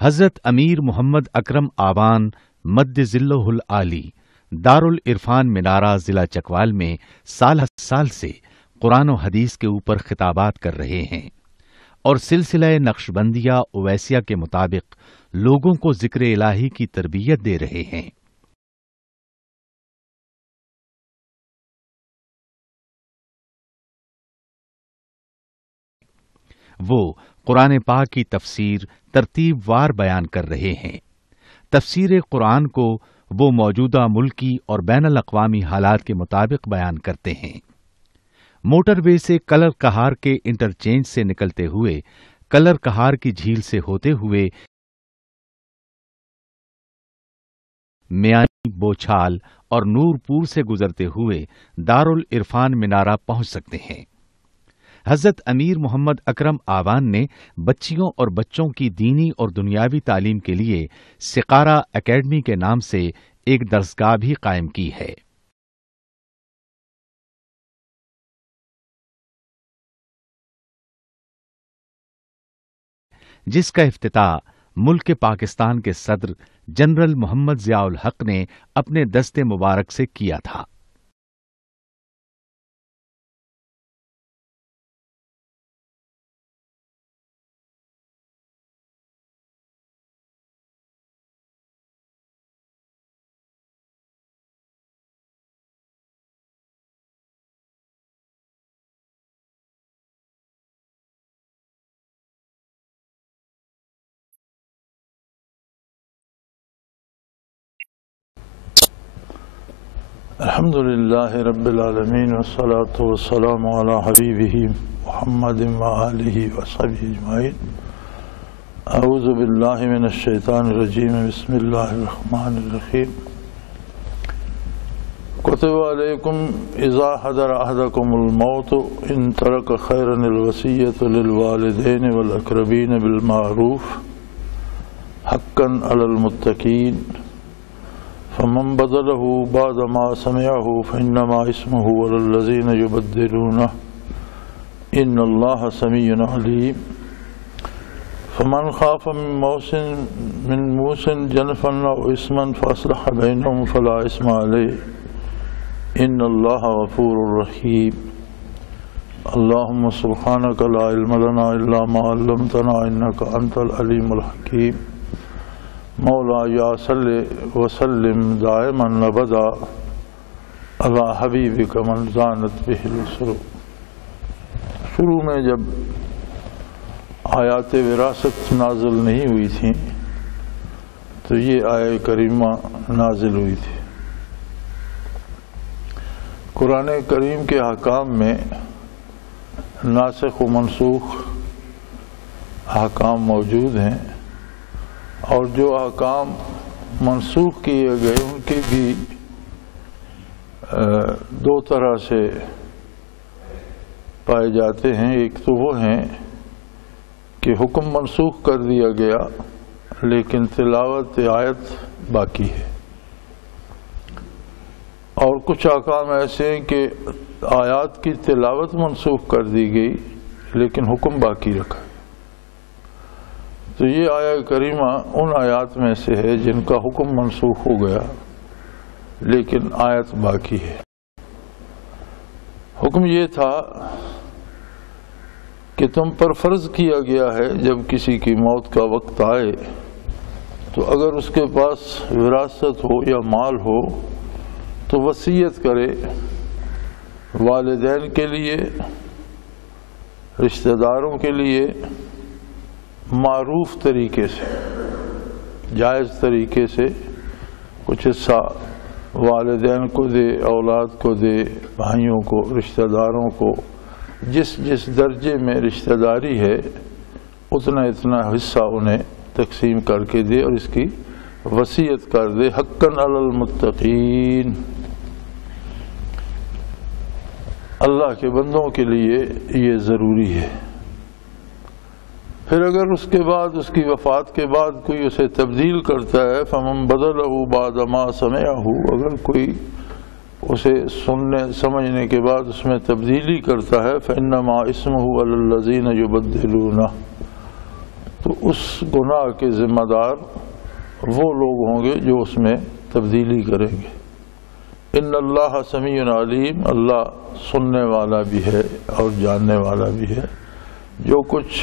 حضرت امیر محمد اکرم آوان مد ذلہ العالی دارالعرفان منارہ ضلع چکوال میں سال سال سے قرآن و حدیث کے اوپر خطابات کر رہے ہیں اور سلسلہ نقشبندیہ اویسیہ کے مطابق لوگوں کو ذکر الہی کی تربیت دے رہے ہیں۔ وہ قرآن پاک کی تفسیر ترتیب وار بیان کر رہے ہیں۔ تفسیر قرآن کو وہ موجودہ ملکی اور بین الاقوامی حالات کے مطابق بیان کرتے ہیں۔ موٹر وے سے کلر کہار کے انٹرچینج سے نکلتے ہوئے کلر کہار کی جھیل سے ہوتے ہوئے میانی بوچھال اور نورپور سے گزرتے ہوئے دارالعرفان منارہ پہنچ سکتے ہیں۔ حضرت امیر محمد اکرم آوان نے بچیوں اور بچوں کی دینی اور دنیاوی تعلیم کے لیے سقارہ اکیڈمی کے نام سے ایک درسگاہ بھی قائم کی ہے۔ جس کا افتتاح ملک پاکستان کے صدر جنرل محمد ضیاء الحق نے اپنے دست مبارک سے کیا تھا۔ الحمد لله رب العالمين والصلاة والسلام على حبيبه محمد وآله وصحبه أجمعين۔ أعوذ بالله من الشيطان الرجيم، بسم الله الرحمن الرحيم۔ كتب عليكم إذا حضر أحدكم الموت إن ترك خيرا الوصية للوالدين والأقربين بالمعروف حقا على المتقين، فمن بدله بعد ما سمعه فإنما اسمه على الذين يبدلونه إن الله سميع عليم۔ فمن خاف من موص جنفا أو إثما فأصلح بينهم فلا إثم عليه إن الله غفور رحيم۔ اللهم سبحانك لا علم لنا إلا ما علمتنا إنك أنت العليم الحكيم۔ مولا یا صلی وسلم دائما ابدا علی حبیبک من زانت بہ السرور۔ شروع میں جب آیات وراثت نازل نہیں ہوئی تھیں تو یہ آیہ کریمہ نازل ہوئی تھی۔ قرآن کریم کے احکام میں ناسخ و منسوخ احکام موجود ہیں، اور جو احکام منسوخ کیے گئے ان کے بھی دو طرح سے پائے جاتے ہیں۔ ایک تو وہ ہیں کہ حکم منسوخ کر دیا گیا لیکن تلاوت آیت باقی ہے، اور کچھ احکام ایسے ہیں کہ آیات کی تلاوت منسوخ کر دی گئی لیکن حکم باقی رکھا۔ تو یہ آیہ کریمہ ان آیات میں سے ہے جن کا حکم منسوخ ہو گیا لیکن آیت باقی ہے۔ حکم یہ تھا کہ تم پر فرض کیا گیا ہے جب کسی کی موت کا وقت آئے تو اگر اس کے پاس وراثت ہو یا مال ہو تو وصیت کرے، والدین کے لیے، رشتہ داروں کے لیے معروف طریقے سے، جائز طریقے سے کچھ حصہ والدین کو دے، اولاد کو دے، بھائیوں کو، رشتہ داروں کو، جس جس درجے میں رشتہ داری ہے اتنا اتنا حصہ انہیں تقسیم کر کے دے اور اس کی وصیت کر دے۔ حقاً علی المتقین، اللہ کے بندوں کے لیے یہ ضروری ہے۔ پھر اگر اس کے بعد، اس کی وفات کے بعد کوئی اسے تبدیل کرتا ہے، فمن بدلہ بعد ما سمعہ، اگر کوئی اسے سننے سمجھنے کے بعد اس میں تبدیلی کرتا ہے، فإنما اسمہ علی الذین یبدلونہ، تو تو اس گناہ کے ذمہ دار وہ لوگ ہوں گے جو اس میں تبدیلی کریں گے۔ ان اللہ سمیع علیم، اللہ سننے والا بھی ہے اور جاننے والا بھی ہے۔ جو کچھ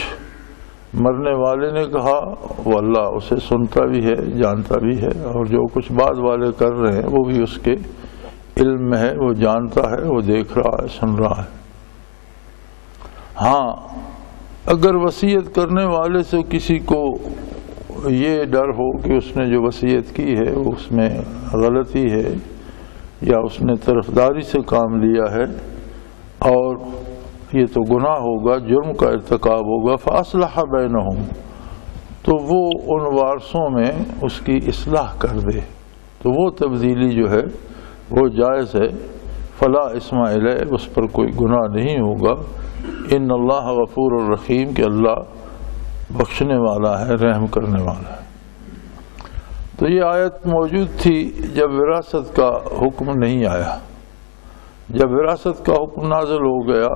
مرنے والے نے کہا وہ اللہ اسے سنتا بھی ہے، جانتا بھی ہے، اور جو کچھ بعد والے کر رہے ہیں وہ بھی اس کے علم میں ہے، وہ جانتا ہے، وہ دیکھ رہا ہے، سن رہا ہے۔ ہاں اگر وصیت کرنے والے سے کسی کو یہ ڈر ہو کہ اس نے جو وصیت کی ہے وہ اس میں غلطی ہے یا اس نے طرفداری سے کام لیا ہے اور یہ تو گناہ ہوگا، جرم کا ارتکاب ہوگا، فاصلح بینہم، تو وہ ان وارثوں میں اس کی اصلاح کر دے، تو وہ تبدیلی جو ہے وہ جائز ہے۔ فلا اثم علیہ، اس پر کوئی گناہ نہیں ہوگا۔ ان اللہ غفور الرحیم، کہ اللہ بخشنے والا ہے، رحم کرنے والا ہے۔ تو یہ آیت موجود تھی جب وراثت کا حکم نہیں آیا۔ جب وراثت کا حکم نازل ہو گیا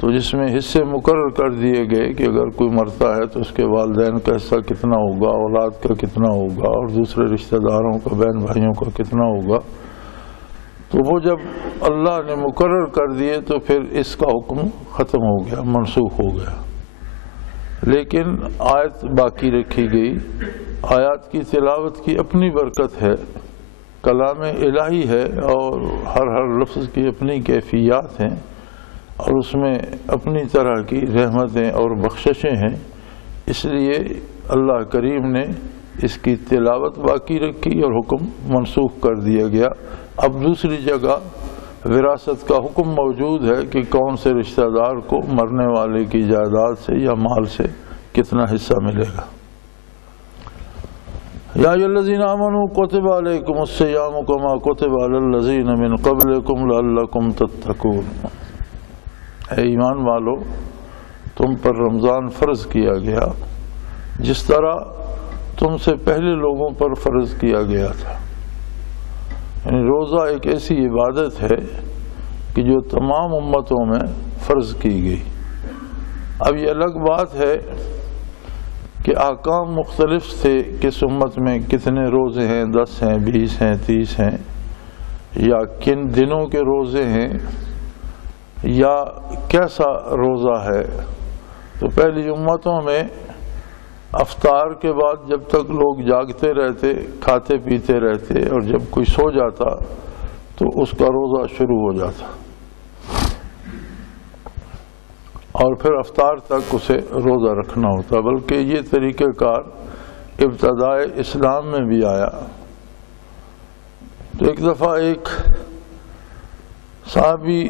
تو جس میں حصے مقرر کر دیے گئے کہ اگر کوئی مرتا ہے تو اس کے والدین کا حصہ کتنا ہوگا، اولاد کا کتنا ہوگا، اور دوسرے رشتہ داروں کا، بہن بھائیوں کا کتنا ہوگا، تو وہ جب اللہ نے مقرر کر دیے تو پھر اس کا حکم ختم ہو گیا، منسوخ ہو گیا۔ لیکن آیت باقی رکھی گئی۔ آیات کی تلاوت کی اپنی برکت ہے، کلام الہی ہے، اور ہر لفظ کی اپنی کیفیات ہیں، اور اس میں اپنی طرح کی رحمتیں اور بخششیں ہیں۔ اس لیے اللہ کریم نے اس کی تلاوت باقی رکھی اور حکم منسوخ کر دیا گیا۔ اب دوسری جگہ وراثت کا حکم موجود ہے کہ کون سے رشتہ دار کو مرنے والے کی جائیداد سے یا مال سے کتنا حصہ ملے گا۔ یا ایھا الذین آمنوا کتب علیکم الصیام کما کتب علی الذین من قبلکم لعلکم تتقون، اے ایمان والو تم پر رمضان فرض کیا گیا جس طرح تم سے پہلے لوگوں پر فرض کیا گیا تھا۔ یعنی روزہ ایک ایسی عبادت ہے کہ جو تمام امتوں میں فرض کی گئی۔ اب یہ الگ بات ہے کہ احکام مختلف تھے، کس امت میں کتنے روزے ہیں، 10 ہیں، 20 ہیں، 30 ہیں، یا کن دنوں کے روزے ہیں، یا کیسا روزہ ہے۔ تو پہلی امتوں میں افطار کے بعد جب تک لوگ جاگتے رہتے، کھاتے پیتے رہتے، اور جب کوئی سو جاتا تو اس کا روزہ شروع ہو جاتا، اور پھر افطار تک اسے روزہ رکھنا ہوتا۔ بلکہ یہ طریقہ کار ابتدائے اسلام میں بھی آیا۔ تو ایک دفعہ ایک صحابی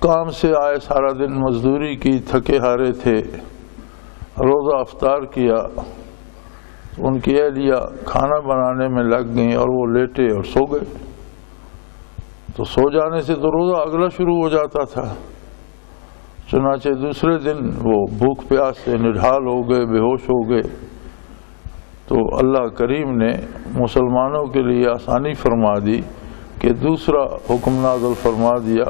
کام سے آئے، سارا دن مزدوری کی، تھکے ہارے تھے، روزہ افطار کیا، ان کی اہلیہ کھانا بنانے میں لگ گئیں اور وہ لیٹے اور سو گئے۔ تو سو جانے سے تو روزہ اگلا شروع ہو جاتا تھا۔ چنانچہ دوسرے دن وہ بھوک پیاس سے نڈھال ہو گئے، بے ہوش ہو گئے۔ تو اللہ کریم نے مسلمانوں کے لیے آسانی فرما دی کہ دوسرا حکم نازل فرما دیا،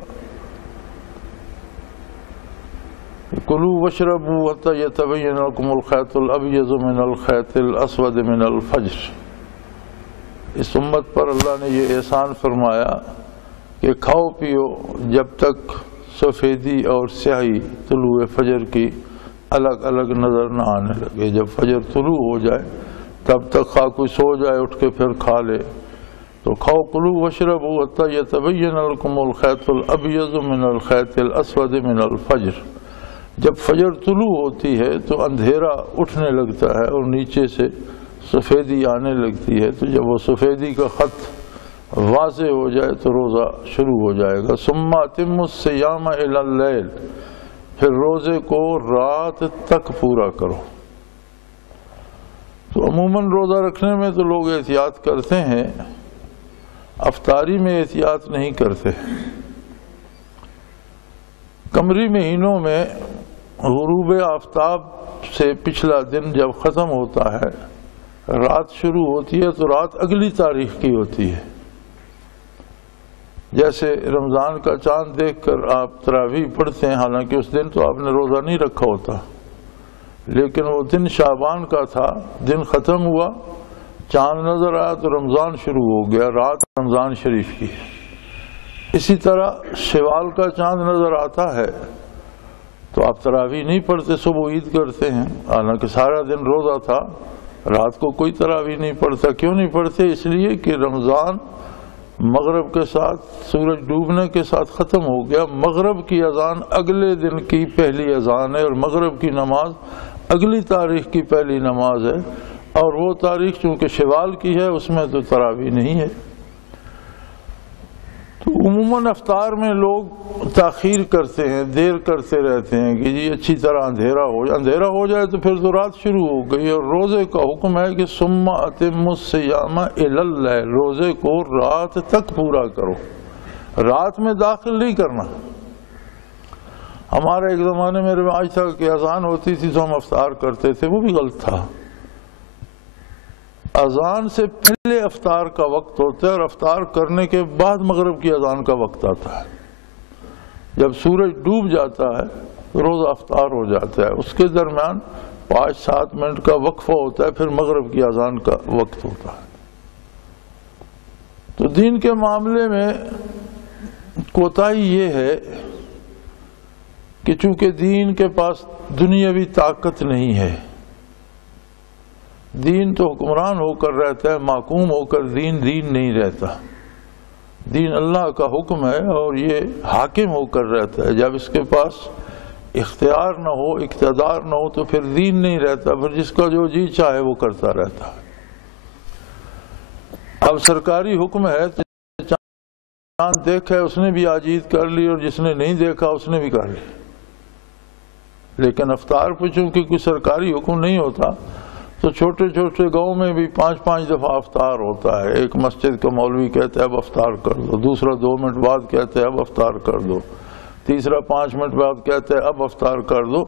کلوا واشربوا حتی یتبین لکم الخیط الابیض من الخیط الاسود من الفجر۔ اس امت پر اللہ نے یہ احسان فرمایا کہ کھاؤ پیو جب تک سفیدی اور سیاہی طلوع فجر کی الگ الگ نظر نہ آنے لگے۔ جب فجر طلوع ہو جائے تب تک خواہ کوئی سو جائے اٹھ کے پھر کھا لے۔ تو کھاؤ کلوا واشربوا حتی یتبین لکم الخیط الابیض من الخیط الاسود من الفجر۔ جب فجر طلوع ہوتی ہے تو اندھیرا اٹھنے لگتا ہے اور نیچے سے سفیدی آنے لگتی ہے۔ تو جب وہ سفیدی کا خط واضح ہو جائے تو روزہ شروع ہو جائے گا۔ ثم اتموا الصیام الی اللیل، پھر روزے کو رات تک پورا کرو۔ تو عموماً روزہ رکھنے میں تو لوگ احتیاط کرتے ہیں، افطاری میں احتیاط نہیں کرتے۔ قمری مہینوں میں غروب آفتاب سے پچھلا دن جب ختم ہوتا ہے، رات شروع ہوتی ہے تو رات اگلی تاریخ کی ہوتی ہے۔ جیسے رمضان کا چاند دیکھ کر آپ تراویح پڑھتے ہیں، حالانکہ اس دن تو آپ نے روزہ نہیں رکھا ہوتا، لیکن وہ دن شعبان کا تھا، دن ختم ہوا، چاند نظر آیا تو رمضان شروع ہو گیا، رات رمضان شریف کی۔ اسی طرح شوال کا چاند نظر آتا ہے تو آپ تراویح نہیں پڑھتے، صبح عید کرتے ہیں، حالانکہ سارا دن روزہ تھا، رات کو کوئی تراویح نہیں پڑھتا۔ کیوں نہیں پڑھتے؟ اس لیے کہ رمضان مغرب کے ساتھ، سورج ڈوبنے کے ساتھ ختم ہو گیا۔ مغرب کی اذان اگلے دن کی پہلی اذان ہے، اور مغرب کی نماز اگلی تاریخ کی پہلی نماز ہے، اور وہ تاریخ چونکہ شوال کی ہے اس میں تو تراویح نہیں ہے۔ تو عموماً افطار میں لوگ تاخیر کرتے ہیں، دیر کرتے رہتے ہیں کہ جی اچھی طرح اندھیرا ہو جائے تو پھر تو رات شروع ہو گئی۔ اور روزے کا حکم ہے کہ ثم اتموا الصیام الی اللیل، روزے کو رات تک پورا کرو، رات میں داخل نہیں کرنا۔ ہمارے ایک زمانے میں رواج تھا کہ اذان ہوتی تھی تو ہم افطار کرتے تھے، وہ بھی غلط تھا۔ اذان سے پہلے افطار کا وقت ہوتا ہے اور افطار کرنے کے بعد مغرب کی اذان کا وقت آتا ہے۔ جب سورج ڈوب جاتا ہے تو روزہ افطار ہو جاتا ہے، اس کے درمیان 5-7 منٹ کا وقفہ ہوتا ہے، پھر مغرب کی اذان کا وقت ہوتا ہے۔ تو دین کے معاملے میں کوتاہی یہ ہے کہ چونکہ دین کے پاس دنیاوی طاقت نہیں ہے، دین تو حکمران ہو کر رہتا ہے، محکوم ہو کر دین نہیں رہتا۔ دین اللہ کا حکم ہے اور یہ حاکم ہو کر رہتا ہے۔ جب اس کے پاس اختیار نہ ہو، اقتدار نہ ہو تو پھر دین نہیں رہتا، پھر جس کا جو جی چاہے وہ کرتا رہتا ہے۔ اب سرکاری حکم ہے، چاند دیکھا ہے اس نے بھی عاجید کر لی اور جس نے نہیں دیکھا اس نے بھی کر لی۔ لیکن افطار پہ چونکہ کوئی سرکاری حکم نہیں ہوتا تو چھوٹے چھوٹے گاؤں میں بھی 5-5 دفعہ افطار ہوتا ہے۔ ایک مسجد کا مولوی کہتا ہے اب افطار کر دو، دوسرا 2 منٹ بعد کہتا ہے اب افطار کر دو، تیسرا 5 منٹ بعد کہتا ہے اب افطار کر دو،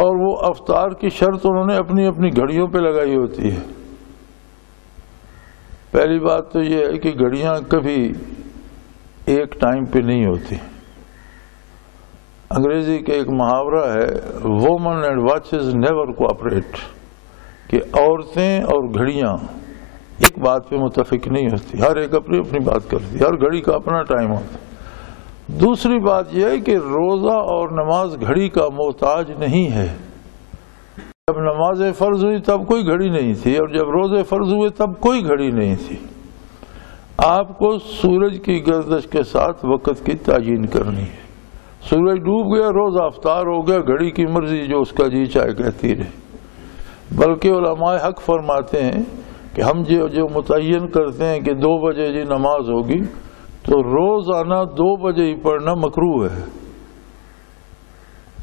اور وہ افطار کی شرط انہوں نے اپنی اپنی گھڑیوں پہ لگائی ہوتی ہے۔ پہلی بات تو یہ ہے کہ گھڑیاں کبھی ایک ٹائم پہ نہیں ہوتی۔ انگریزی کا ایک محاورہ ہے women and watches never cooperate, کہ عورتیں اور گھڑیاں ایک بات پہ متفق نہیں ہوتی، ہر ایک اپنی اپنی بات کرتی ہے، ہر گھڑی کا اپنا ٹائم ہوتا ہے۔ دوسری بات یہ ہے کہ روزہ اور نماز گھڑی کا محتاج نہیں ہے۔ جب نمازیں فرض ہوئی تب کوئی گھڑی نہیں تھی، اور جب روزے فرض ہوئے تب کوئی گھڑی نہیں تھی۔ آپ کو سورج کی گردش کے ساتھ وقت کی تعیین کرنی ہے۔ سورج ڈوب گیا، روزہ افطار ہو گیا، گھڑی کی مرضی جو اس کا جی چاہے کہتی رہے۔ بلکہ علماء حق فرماتے ہیں کہ ہم جو متعین کرتے ہیں کہ 2 بجے جی نماز ہوگی، تو روزانہ 2 بجے ہی پڑھنا مکروہ ہے۔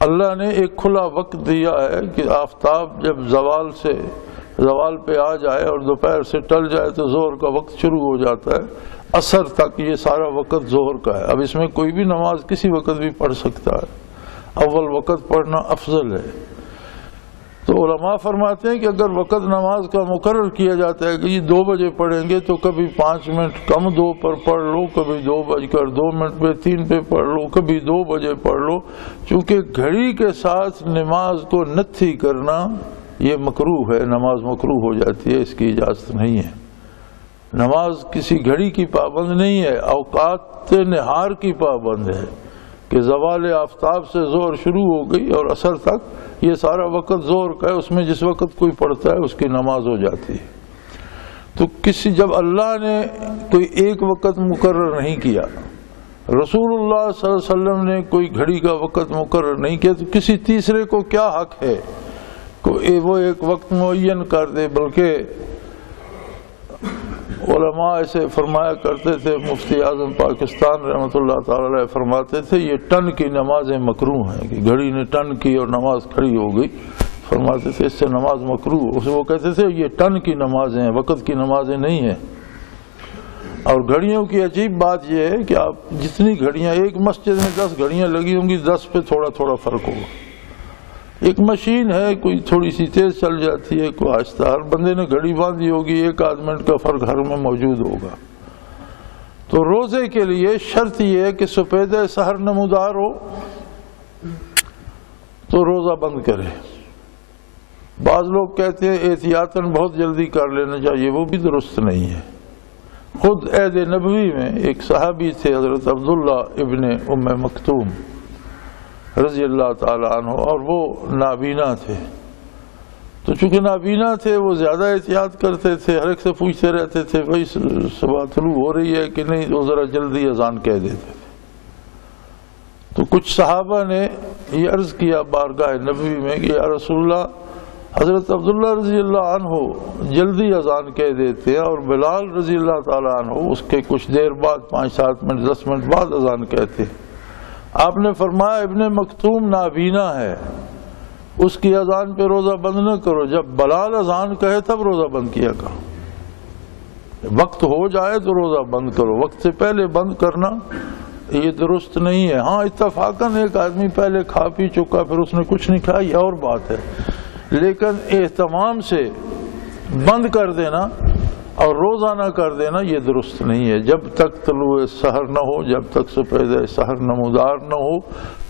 اللہ نے ایک کھلا وقت دیا ہے کہ آفتاب جب زوال پہ آ جائے اور دوپہر سے ٹل جائے تو ظہر کا وقت شروع ہو جاتا ہے، عصر تک یہ سارا وقت ظہر کا ہے۔ اب اس میں کوئی بھی نماز کسی وقت بھی پڑھ سکتا ہے، اول وقت پڑھنا افضل ہے۔ تو علماء فرماتے ہیں کہ اگر وقت نماز کا مقرر کیا جاتا ہے کہ یہ 2 بجے پڑھیں گے تو کبھی 5 منٹ کم 2 پر پڑھ لو، کبھی 2:02 پہ 3 پہ پڑھ لو، کبھی 2 بجے پڑھ لو، چونکہ گھڑی کے ساتھ نماز کو نتھی کرنا یہ مکروہ ہے، نماز مکروہ ہو جاتی ہے، اس کی اجازت نہیں ہے۔ نماز کسی گھڑی کی پابند نہیں ہے، اوقات نہار کی پابند ہے کہ زوال آفتاب سے ظہر شروع ہو گئی اور عصر تک یہ سارا وقت ظہر کا ہے، اس میں جس وقت کوئی پڑھتا ہے اس کی نماز ہو جاتی ہے۔ تو جب اللہ نے کوئی ایک وقت مقرر نہیں کیا، رسول اللہ صلی اللہ علیہ وسلم نے کوئی گھڑی کا وقت مقرر نہیں کیا، تو کسی تیسرے کو کیا حق ہے کہ وہ ایک وقت معین کر دے؟ بلکہ علماء ایسے فرمایا کرتے تھے، مفتی اعظم پاکستان رحمۃ اللہ تعالی علیہ فرماتے تھے یہ ٹن کی نمازیں مکروہ ہیں، کہ گھڑی نے ٹن کی اور نماز کھڑی ہو گئی، فرماتے تھے اس سے نماز مکروہ۔ وہ کہتے تھے یہ ٹن کی نمازیں ہیں، وقت کی نمازیں نہیں ہیں۔ اور گھڑیوں کی عجیب بات یہ ہے کہ آپ جتنی گھڑیاں، ایک مسجد میں 10 گھڑیاں لگی ہوں گی، 10 پہ تھوڑا تھوڑا فرق ہوگا۔ ایک مشین ہے، کوئی تھوڑی سی تیز چل جاتی ہے، کوئی آہستہ، ہر بندے نے گھڑی باندھی ہوگی، 1 منٹ کا فرق ہر میں موجود ہوگا۔ تو روزے کے لیے شرط یہ ہے کہ سپید سحر نمودار ہو تو روزہ بند کرے، بعض لوگ کہتے ہیں احتیاطاً بہت جلدی کر لینا چاہیے، وہ بھی درست نہیں ہے۔ خود عہد نبوی میں ایک صحابی تھے حضرت عبداللہ ابن ام مکتوم رضی اللہ تعالیٰ عنہ، اور وہ نابینا تھے، تو چونکہ نابینا تھے وہ زیادہ احتیاط کرتے تھے، ہر ایک سے پوچھتے رہتے تھے بھائی صبح طلوع ہو رہی ہے کہ نہیں، وہ ذرا جلدی اذان کہہ دیتے تھے۔ تو کچھ صحابہ نے یہ عرض کیا بارگاہ نبوی میں کہ یا رسول اللہ، حضرت عبداللہ رضی اللہ عنہ جلدی اذان کہہ دیتے ہیں اور بلال رضی اللہ تعالیٰ عنہ اس کے کچھ دیر بعد 5-7 منٹ 10 منٹ بعد اذان کہتے ہیں۔ آپ نے فرمایا ابن مکتوم نابینا ہے، اس کی اذان پہ روزہ بند نہ کرو، جب بلال اذان کہے تب روزہ بند کیا کرو، وقت ہو جائے تو روزہ بند کرو، وقت سے پہلے بند کرنا یہ درست نہیں ہے۔ ہاں اتفاقاً ایک آدمی پہلے کھا پی چکا پھر اس نے کچھ نہیں کھا، یہ اور بات ہے، لیکن اہتمام سے بند کر دینا اور روزہ نہ کر دینا یہ درست نہیں ہے۔ جب تک طلوع سحر نہ ہو، جب تک سپید سحر نمودار نہ ہو،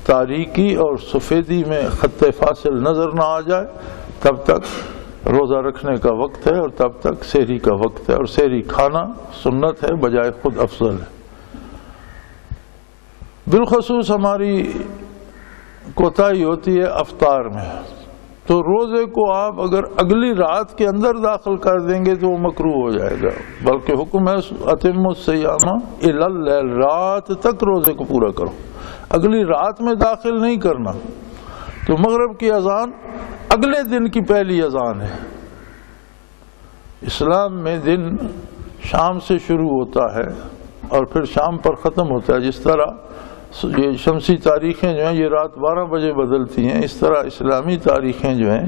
تاریکی اور سفیدی میں خط فاصل نظر نہ آ جائے، تب تک روزہ رکھنے کا وقت ہے اور تب تک سحری کا وقت ہے، اور سحری کھانا سنت ہے بجائے خود افضل ہے۔ بالخصوص ہماری کوتاہی ہوتی ہے افطار میں، تو روزے کو آپ اگر اگلی رات کے اندر داخل کر دیں گے تو وہ مکروہ ہو جائے گا، بلکہ حکم ہے اتم الصیام الی اللیل، رات تک روزے کو پورا کرو، اگلی رات میں داخل نہیں کرنا۔ تو مغرب کی اذان اگلے دن کی پہلی اذان ہے۔ اسلام میں دن شام سے شروع ہوتا ہے اور پھر شام پر ختم ہوتا ہے، جس طرح یہ شمسی تاریخیں جو ہیں یہ رات 12 بجے بدلتی ہیں، اس طرح اسلامی تاریخیں جو ہیں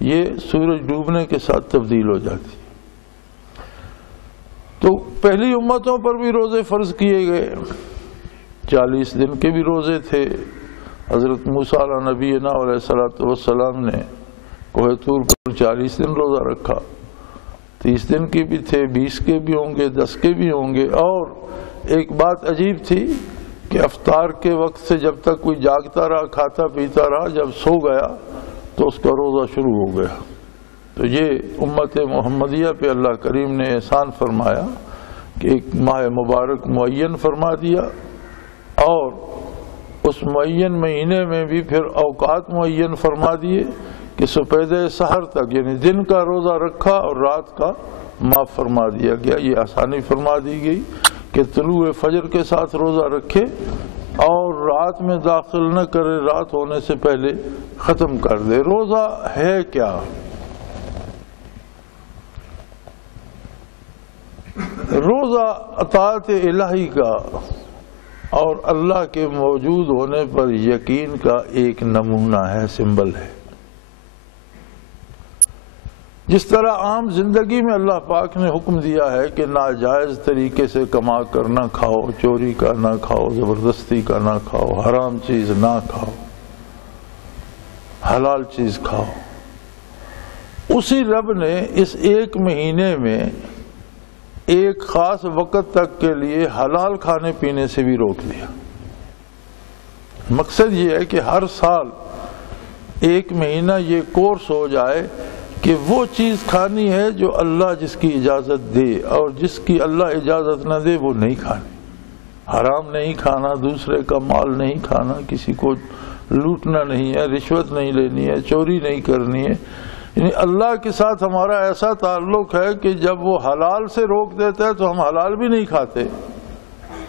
یہ سورج ڈوبنے کے ساتھ تبدیل ہو جاتی ہیں۔ تو پہلی امتوں پر بھی روزے فرض کیے گئے، 40 دن کے بھی روزے تھے۔ حضرت موسیٰ علیہ نبینا علیہ الصلوۃ والسلام نے کوہ طور پر 40 دن روزہ رکھا، 30 دن کے بھی تھے، 20 کے بھی ہوں گے، 10 کے بھی ہوں گے۔ اور ایک بات عجیب تھی کہ افطار کے وقت سے جب تک کوئی جاگتا رہا، کھاتا پیتا رہا، جب سو گیا تو اس کا روزہ شروع ہو گیا۔ تو یہ امت محمدیہ پہ اللہ کریم نے احسان فرمایا کہ ایک ماہ مبارک معین فرما دیا، اور اس معین مہینے میں بھی پھر اوقات معین فرما دیے کہ سپید سحر تک یعنی دن کا روزہ رکھا اور رات کا معاف فرما دیا گیا۔ یہ آسانی فرما دی گئی کہ طلوع فجر کے ساتھ روزہ رکھے اور رات میں داخل نہ کرے، رات ہونے سے پہلے ختم کر دے۔ روزہ ہے کیا؟ روزہ اطاعت الہی کا اور اللہ کے موجود ہونے پر یقین کا ایک نمونہ ہے، سمبل ہے۔ جس طرح عام زندگی میں اللہ پاک نے حکم دیا ہے کہ ناجائز طریقے سے کما کر نہ کھاؤ، چوری کا نہ کھاؤ، زبردستی کا نہ کھاؤ، حرام چیز نہ کھاؤ، حلال چیز کھاؤ، اسی رب نے اس ایک مہینے میں ایک خاص وقت تک کے لیے حلال کھانے پینے سے بھی روک دیا۔ مقصد یہ ہے کہ ہر سال ایک مہینہ یہ کورس ہو جائے کہ وہ چیز کھانی ہے جو اللہ جس کی اجازت دے، اور جس کی اللہ اجازت نہ دے وہ نہیں کھانی۔ حرام نہیں کھانا، دوسرے کا مال نہیں کھانا، کسی کو لوٹنا نہیں ہے، رشوت نہیں لینی ہے، چوری نہیں کرنی ہے۔ یعنی اللہ کے ساتھ ہمارا ایسا تعلق ہے کہ جب وہ حلال سے روک دیتا ہے تو ہم حلال بھی نہیں کھاتے۔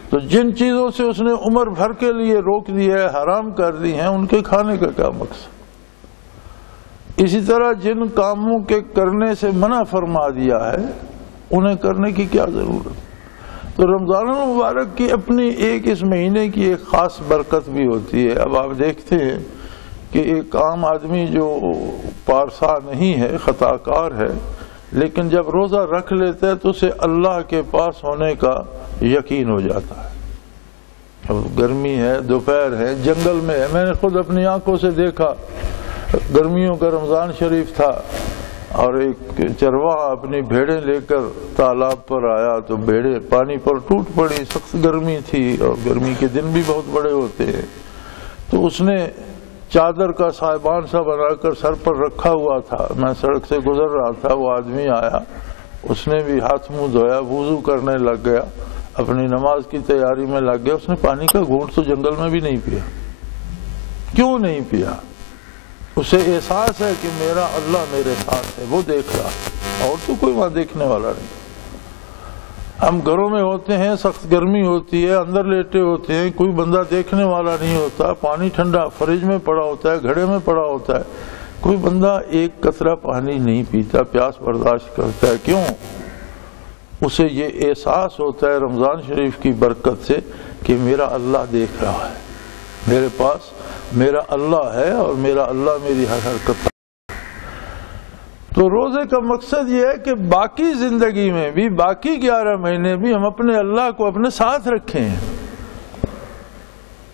تو جن چیزوں سے اس نے عمر بھر کے لیے روک دیا ہے، حرام کر دی ہیں، ان کے کھانے کا کیا مقصد؟ اسی طرح جن کاموں کے کرنے سے منع فرما دیا ہے انہیں کرنے کی کیا ضرورت؟ تو رمضان المبارک کی اپنی ایک اس مہینے کی ایک خاص برکت بھی ہوتی ہے۔ اب آپ دیکھتے ہیں کہ ایک عام آدمی جو پارسا نہیں ہے، خطا کار ہے، لیکن جب روزہ رکھ لیتا ہے تو اسے اللہ کے پاس ہونے کا یقین ہو جاتا ہے۔ اب گرمی ہے، دوپہر ہے، جنگل میں ہے، میں نے خود اپنی آنکھوں سے دیکھا، گرمیوں کا رمضان شریف تھا اور ایک چرواہا اپنی بھیڑیں لے کر تالاب پر آیا تو بھیڑیں پانی پر ٹوٹ پڑی، سخت گرمی تھی اور گرمی کے دن بھی بہت بڑے ہوتے ہیں۔ تو اس نے چادر کا صاحبان سا بنا کر سر پر رکھا ہوا تھا. میں سڑک سے گزر رہا تھا, وہ آدمی آیا, اس نے بھی ہاتھ منہ دھویا, وضو کرنے لگ گیا, اپنی نماز کی تیاری میں لگ گیا. اس نے پانی کا گھونٹ تو جنگل میں بھی نہیں پیا. کیوں نہیں پیا؟ اسے احساس ہے کہ میرا اللہ میرے ساتھ ہے, وہ دیکھ رہا, اور تو کوئی وہاں دیکھنے والا نہیں. ہم گھروں میں ہوتے ہیں, سخت گرمی ہوتی ہے, اندر لیٹے ہوتے ہیں, کوئی بندہ دیکھنے والا نہیں ہوتا, پانی ٹھنڈا فریج میں پڑا ہوتا ہے, گھڑے میں پڑا ہوتا ہے, کوئی بندہ ایک قطرہ پانی نہیں پیتا, پیاس برداشت کرتا ہے. کیوں؟ اسے یہ احساس ہوتا ہے رمضان شریف کی برکت سے کہ میرا اللہ دیکھ رہا ہے, میرے پاس میرا اللہ ہے اور میرا اللہ میری ہر حرکت. تو روزے کا مقصد یہ ہے کہ باقی زندگی میں بھی, باقی 11 مہینے بھی ہم اپنے اللہ کو اپنے ساتھ رکھیں.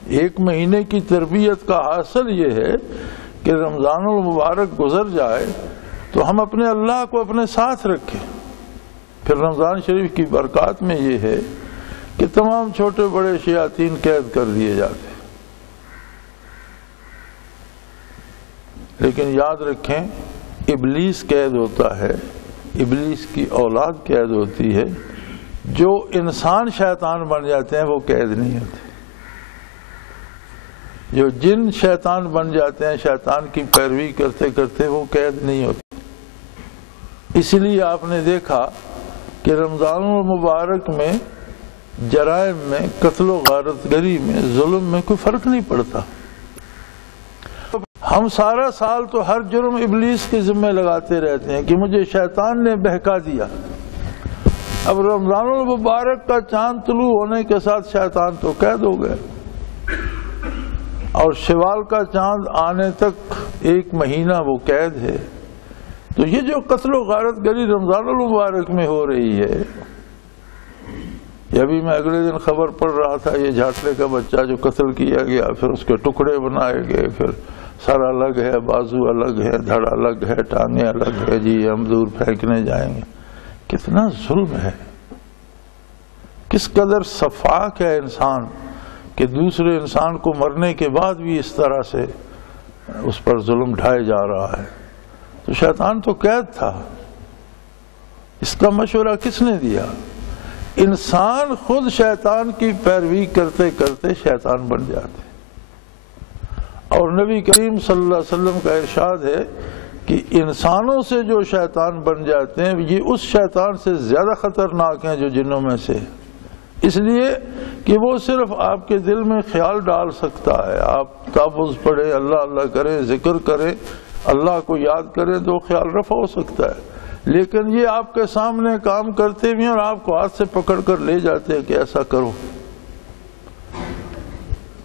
ایک مہینے کی تربیت کا حاصل یہ ہے کہ رمضان المبارک گزر جائے تو ہم اپنے اللہ کو اپنے ساتھ رکھیں. پھر رمضان شریف کی برکات میں یہ ہے کہ تمام چھوٹے بڑے شیاطین قید کر دیے جاتے. لیکن یاد رکھیں, ابلیس قید ہوتا ہے, ابلیس کی اولاد قید ہوتی ہے. جو انسان شیطان بن جاتے ہیں وہ قید نہیں ہوتے. جو جن شیطان بن جاتے ہیں شیطان کی پیروی کرتے کرتے وہ قید نہیں ہوتے. اس لیے آپ نے دیکھا کہ رمضان المبارک میں جرائم میں, قتل و غارت گری میں, ظلم میں کوئی فرق نہیں پڑتا. ہم سارا سال تو ہر جرم ابلیس کے ذمہ لگاتے رہتے ہیں کہ مجھے شیطان نے بہکا دیا. اب رمضان المبارک کا چاند طلوع ہونے کے ساتھ شیطان تو قید ہو گئے, اور شوال کا چاند آنے تک 1 مہینہ وہ قید ہے. تو یہ جو قتل و غارت گری رمضان المبارک میں ہو رہی ہے, یہ ابھی میں اگلے دن خبر پڑھ رہا تھا, یہ جھاٹلے کا بچہ جو قتل کیا گیا, پھر اس کے ٹکڑے بنائے گئے, پھر سر الگ ہے, بازو الگ ہے, دھڑ الگ ہے, ٹانگیں الگ ہے, جی ہم دور پھینکنے جائیں گے. کتنا ظلم ہے, کس قدر سفاک ہے انسان کہ دوسرے انسان کو مرنے کے بعد بھی اس طرح سے اس پر ظلم ڈھائے جا رہا ہے. تو شیطان تو قید تھا. اس کا مشورہ کس نے دیا؟ انسان خود شیطان کی پیروی کرتے کرتے شیطان بن جاتے. اور نبی کریم صلی اللہ علیہ وسلم کا ارشاد ہے کہ انسانوں سے جو شیطان بن جاتے ہیں یہ اس شیطان سے زیادہ خطرناک ہیں جو جنوں میں سے, اس لیے کہ وہ صرف آپ کے دل میں خیال ڈال سکتا ہے. آپ تعوذ پڑھیں, اللہ اللہ کریں, ذکر کریں, اللہ کو یاد کریں تو خیال رفع ہو سکتا ہے. لیکن یہ آپ کے سامنے کام کرتے بھی ہیں اور آپ کو ہاتھ سے پکڑ کر لے جاتے ہیں کہ ایسا کرو.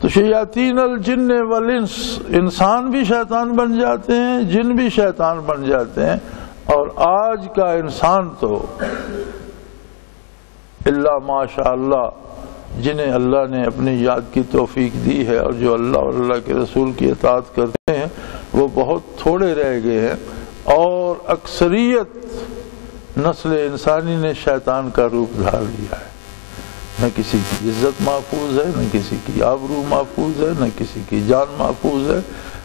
تو شیاطین الجن والانس, انسان بھی شیطان بن جاتے ہیں, جن بھی شیطان بن جاتے ہیں. اور آج کا انسان تو اللہ ماشاء اللہ جنہیں اللہ نے اپنی یاد کی توفیق دی ہے اور جو اللہ اور اللہ کے رسول کی اطاعت کرتے ہیں وہ بہت تھوڑے رہ گئے ہیں. اور اکثریت نسل انسانی نے شیطان کا روپ دھار لیا ہے. نہ کسی کی عزت محفوظ ہے, نہ کسی کی آبرو محفوظ ہے, نہ کسی کی جان محفوظ ہے,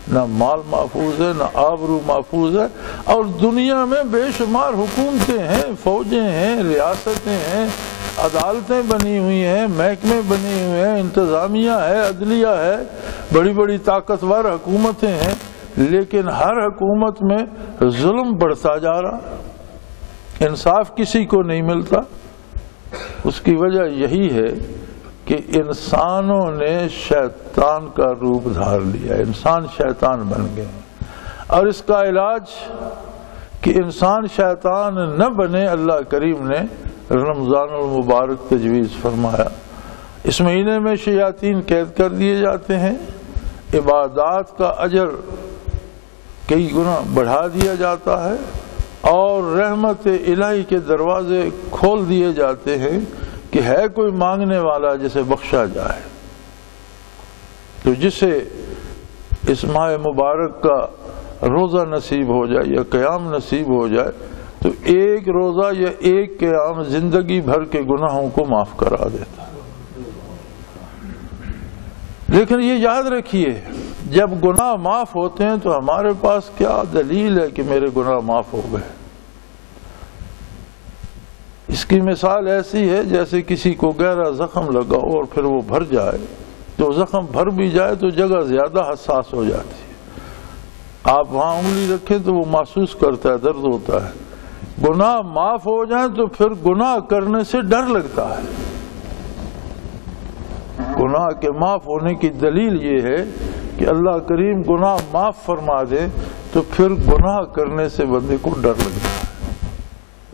نہ مال محفوظ ہے, نہ آبرو محفوظ ہے. اور دنیا میں بے شمار حکومتیں ہیں, فوجیں ہیں, ریاستیں ہیں, عدالتیں بنی ہوئی ہیں, محکمے بنے ہوئے ہیں, انتظامیہ ہے, عدلیہ ہے, بڑی بڑی طاقتور حکومتیں ہیں. لیکن ہر حکومت میں ظلم بڑھتا جا رہا, انصاف کسی کو نہیں ملتا. اس کی وجہ یہی ہے کہ انسانوں نے شیطان کا روپ دھار لیا, انسان شیطان بن گئے. اور اس کا علاج کہ انسان شیطان نہ بنے اللہ کریم نے رمضان المبارک تجویز فرمایا. اس مہینے میں شیاطین قید کر دیے جاتے ہیں, عبادات کا اجر کئی گنا بڑھا دیا جاتا ہے, اور رحمت الہی کے دروازے کھول دیے جاتے ہیں کہ ہے کوئی مانگنے والا جسے بخشا جائے. تو جسے اس ماہ مبارک کا روزہ نصیب ہو جائے یا قیام نصیب ہو جائے تو ایک روزہ یا ایک قیام زندگی بھر کے گناہوں کو معاف کرا دیتا. لیکن یہ یاد رکھیے, جب گناہ معاف ہوتے ہیں تو ہمارے پاس کیا دلیل ہے کہ میرے گناہ معاف ہو گئے؟ اس کی مثال ایسی ہے جیسے کسی کو گہرا زخم لگا اور پھر وہ بھر جائے، تو زخم بھر بھی جائے تو جگہ زیادہ حساس ہو جاتی ہے، آپ وہاں انگلی رکھیں تو وہ محسوس کرتا ہے، درد ہوتا ہے۔ گناہ معاف ہو جائیں تو پھر گناہ کرنے سے ڈر لگتا ہے۔ گناہ کے معاف ہونے کی دلیل یہ ہے کہ اللہ کریم گناہ معاف فرما دے تو پھر گناہ کرنے سے بندے کو ڈر لگتا ہے۔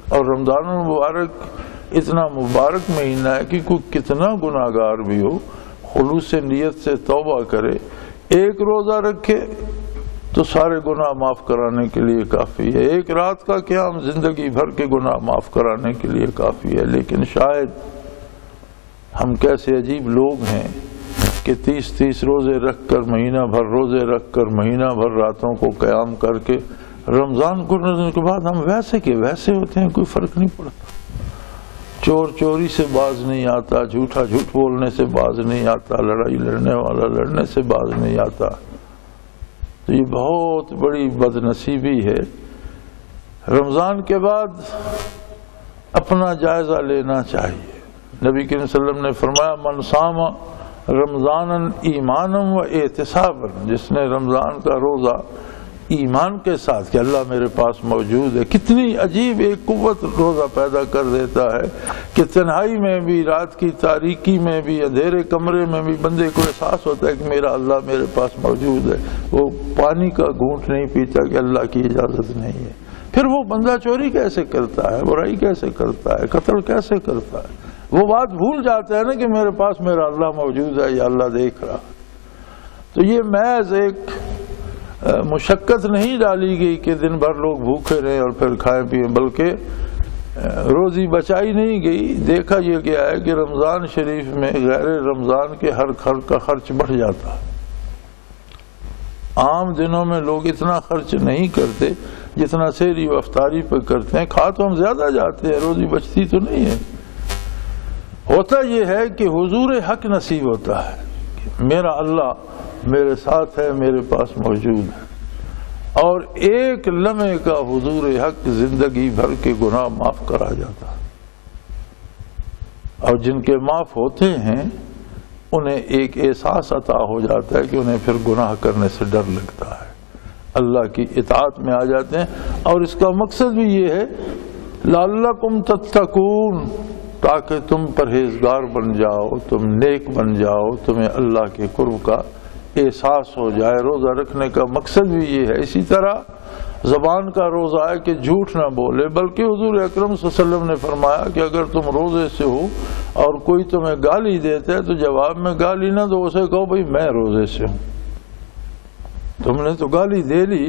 اور رمضان المبارک اتنا مبارک مہینہ ہے کہ کوئی کتنا گناہ گار بھی ہو، خلوص نیت سے توبہ کرے، ایک روزہ رکھے تو سارے گناہ معاف کرانے کے لیے کافی ہے، ایک رات کا قیام زندگی بھر کے گناہ معاف کرانے کے لیے کافی ہے۔ لیکن شاید ہم کیسے عجیب لوگ ہیں کہ 30 روزے رکھ کر، مہینہ بھر روزے رکھ کر، مہینہ بھر راتوں کو قیام کر کے رمضان گزرنے کے بعد ہم ویسے کے ویسے ہوتے ہیں، کوئی فرق نہیں پڑتا۔ چور چوری سے باز نہیں آتا، جھوٹا جھوٹ بولنے سے باز نہیں آتا، لڑائی لڑنے والا لڑنے سے باز نہیں آتا۔ تو یہ بہت بڑی بد نصیبی ہے۔ رمضان کے بعد اپنا جائزہ لینا چاہیے۔ نبی کریم صلی اللہ علیہ وسلم نے فرمایا من صام رمضانا ایمانا و احتسابا، جس نے رمضان کا روزہ ایمان کے ساتھ کہ اللہ میرے پاس موجود ہے، کتنی عجیب ایک قوت روزہ پیدا کر دیتا ہے کہ تنہائی میں بھی، رات کی تاریکی میں بھی، اندھیرے کمرے میں بھی بندے کو احساس ہوتا ہے کہ میرا اللہ میرے پاس موجود ہے۔ وہ پانی کا گھونٹ نہیں پیتا کہ اللہ کی اجازت نہیں ہے۔ پھر وہ بندہ چوری کیسے کرتا ہے، برائی کیسے کرتا ہے، قتل کیسے کرتا ہے؟ وہ بات بھول جاتا ہے نا کہ میرے پاس میرا اللہ موجود ہے یا اللہ دیکھ رہا۔ تو یہ محض ایک مشقت نہیں ڈالی گئی کہ دن بھر لوگ بھوکے رہیں اور پھر کھائیں پیئیں، بلکہ روزی بچائی نہیں گئی۔ دیکھا یہ گیا ہے کہ رمضان شریف میں غیر رمضان کے ہر خرچ کا خرچ بڑھ جاتا ہے۔ عام دنوں میں لوگ اتنا خرچ نہیں کرتے جتنا سحری و افطاری پہ کرتے ہیں، کھا تو ہم زیادہ جاتے ہیں، روزی بچتی تو نہیں ہے۔ ہوتا یہ ہے کہ حضور حق نصیب ہوتا ہے کہ میرا اللہ میرے ساتھ ہے، میرے پاس موجود ہے، اور ایک لمحے کا حضور حق زندگی بھر کے گناہ معاف کرا جاتا ہے۔ اور جن کے معاف ہوتے ہیں انہیں ایک احساس عطا ہو جاتا ہے کہ انہیں پھر گناہ کرنے سے ڈر لگتا ہے، اللہ کی اطاعت میں آ جاتے ہیں۔ اور اس کا مقصد بھی یہ ہے لعلکم تتقون، تاکہ تم پرہیزگار بن جاؤ، تم نیک بن جاؤ، تمہیں اللہ کے قرب کا احساس ہو جائے۔ روزہ رکھنے کا مقصد بھی یہ ہے۔ اسی طرح زبان کا روزہ ہے کہ جھوٹ نہ بولے، بلکہ حضور اکرم صلی اللہ علیہ وسلم نے فرمایا کہ اگر تم روزے سے ہو اور کوئی تمہیں گالی دیتا ہے تو جواب میں گالی نہ دو، اسے کہو بھئی میں روزے سے ہوں، تم نے تو گالی دے لی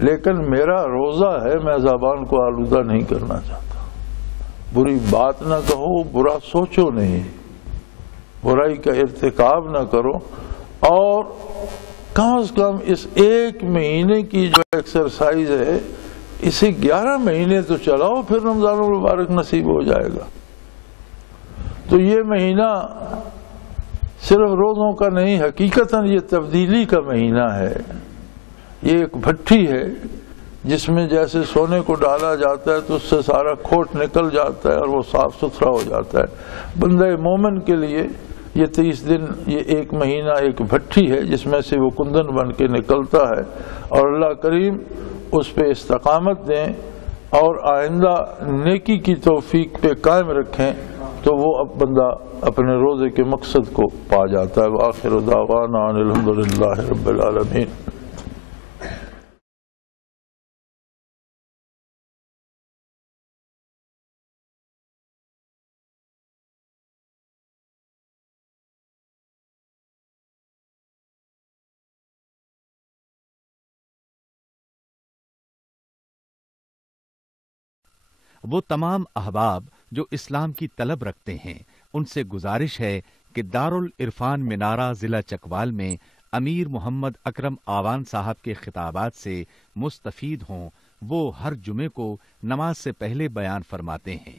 لیکن میرا روزہ ہے، میں زبان کو آلودہ نہیں کرنا چاہتا۔ بری بات نہ کہو، برا سوچو نہیں، برائی کا ارتکاب نہ کرو، اور کم از کم اس ایک مہینے کی جو ایکسرسائز ہے اسے 11 مہینے تو چلاؤ، پھر رمضان المبارک نصیب ہو جائے گا۔ تو یہ مہینہ صرف روزوں کا نہیں، حقیقتاً یہ تبدیلی کا مہینہ ہے۔ یہ ایک بھٹی ہے جس میں جیسے سونے کو ڈالا جاتا ہے تو اس سے سارا کھوٹ نکل جاتا ہے اور وہ صاف ستھرا ہو جاتا ہے۔ بندہ مومن کے لیے یہ 30 دن، یہ ایک مہینہ ایک بھٹی ہے جس میں سے وہ کندن بن کے نکلتا ہے، اور اللہ کریم اس پہ استقامت دیں اور آئندہ نیکی کی توفیق پہ قائم رکھیں تو وہ اب بندہ اپنے روزے کے مقصد کو پا جاتا ہے۔ وآخر دعوانا ان الحمدللہ رب العالمین۔ وہ تمام احباب جو اسلام کی طلب رکھتے ہیں ان سے گزارش ہے کہ دارالعرفان منارہ ضلع چکوال میں امیر محمد اکرم آوان صاحب کے خطابات سے مستفید ہوں۔ وہ ہر جمعے کو نماز سے پہلے بیان فرماتے ہیں۔